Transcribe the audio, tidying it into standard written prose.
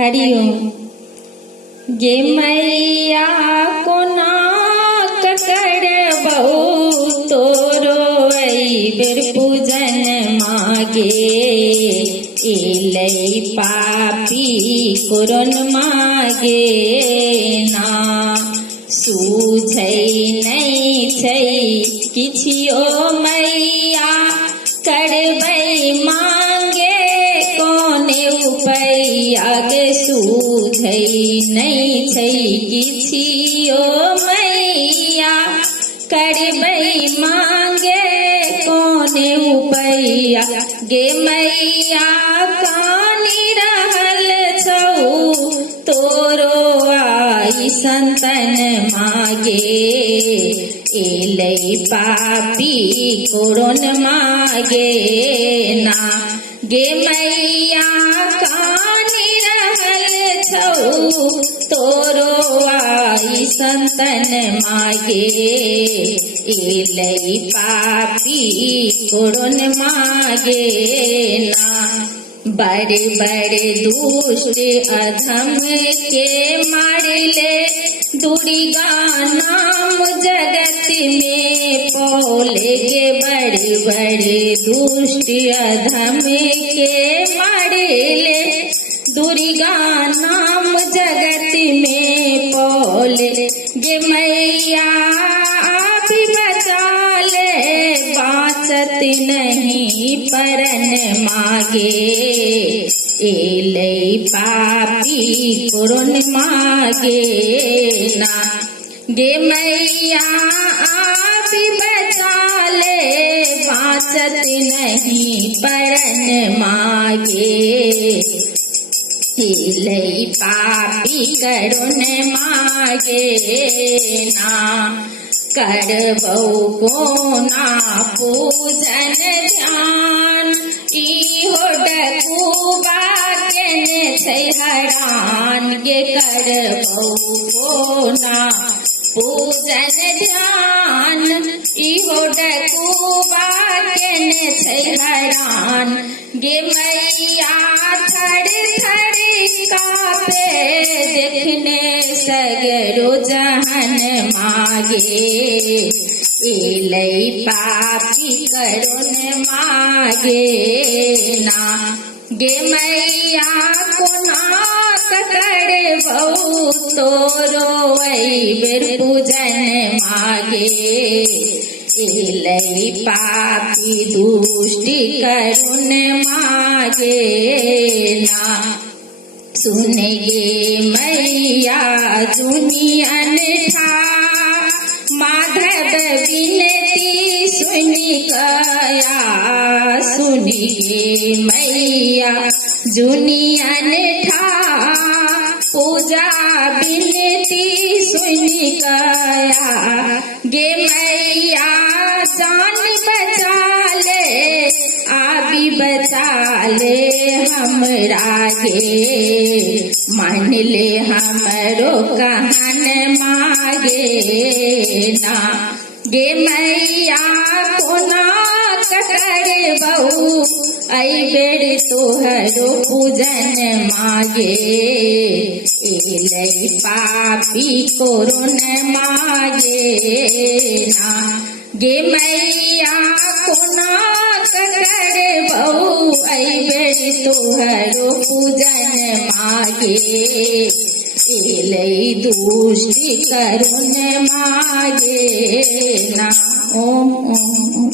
हरिओम। गे मैया कोना करबहु तोरो बेर पूजन मागे, एलै पापी कुरन मागे ना। सूझै नहीं छै किछियो मैया, करबै मांगे कोने उपैया गे। सूझै नहीं छै किछियो मैया, करबै मांगे कोने उपैया गे। मैया कानी रहल छौ तोरो आई संतन मागे, एलै पापी कुरन मागे ना। गे मैया कानी रहल छौ तोरो आई संतन मागे, एलै पापी कुरन मागे ना। बड़े बड़े दुष्ट अधम के मारिले, दुर्गा नाम जगत में पौले गे। बड़े बड़े दुष्ट अधम के मारिले, दुर्गा नाम जगत में पौले गे। मैया आप बचा ले, बाँचत नहीं परन मागे, एलै पापी कुरन मागे ना। गे मैया आप बचा ले, बाँचत नहीं परन मागे, एलै पापी कुरन मागे ना। करबहु कोना पूजन ध्यान, इहो डकुबा केने छै हरान गे। करबहु कोना पूजन ध्यान, इहो डकुबा केने छै हरान गे। मैया थर थर कापे, देखने सगरो जहन मागे, एलै पापी कुरन मागे ना। गे मैया कोना करबहु तोरो बेर पूजन मागे, एलै पापी दुष्ट कुरन मागे ना। सुन गे मैया दुनियन था, माधव विनती सुनि गया। सुन गे मैया दुनियन था, पूजा विनती सुनि गया गे। मैया जान बचा ले, आबी बचा ले हमरा गे। मान ले हमरो कहन मागे ना। गे मैया कोना करबहु आई बेर तोहरो पूजन मागे, एलै पापी कुरन मागे ना। गे मैया कोना करबहु आई बेर तोहरो पूजन मागे, एलै दुष्ट कुरन मागे ना। ओम ओम।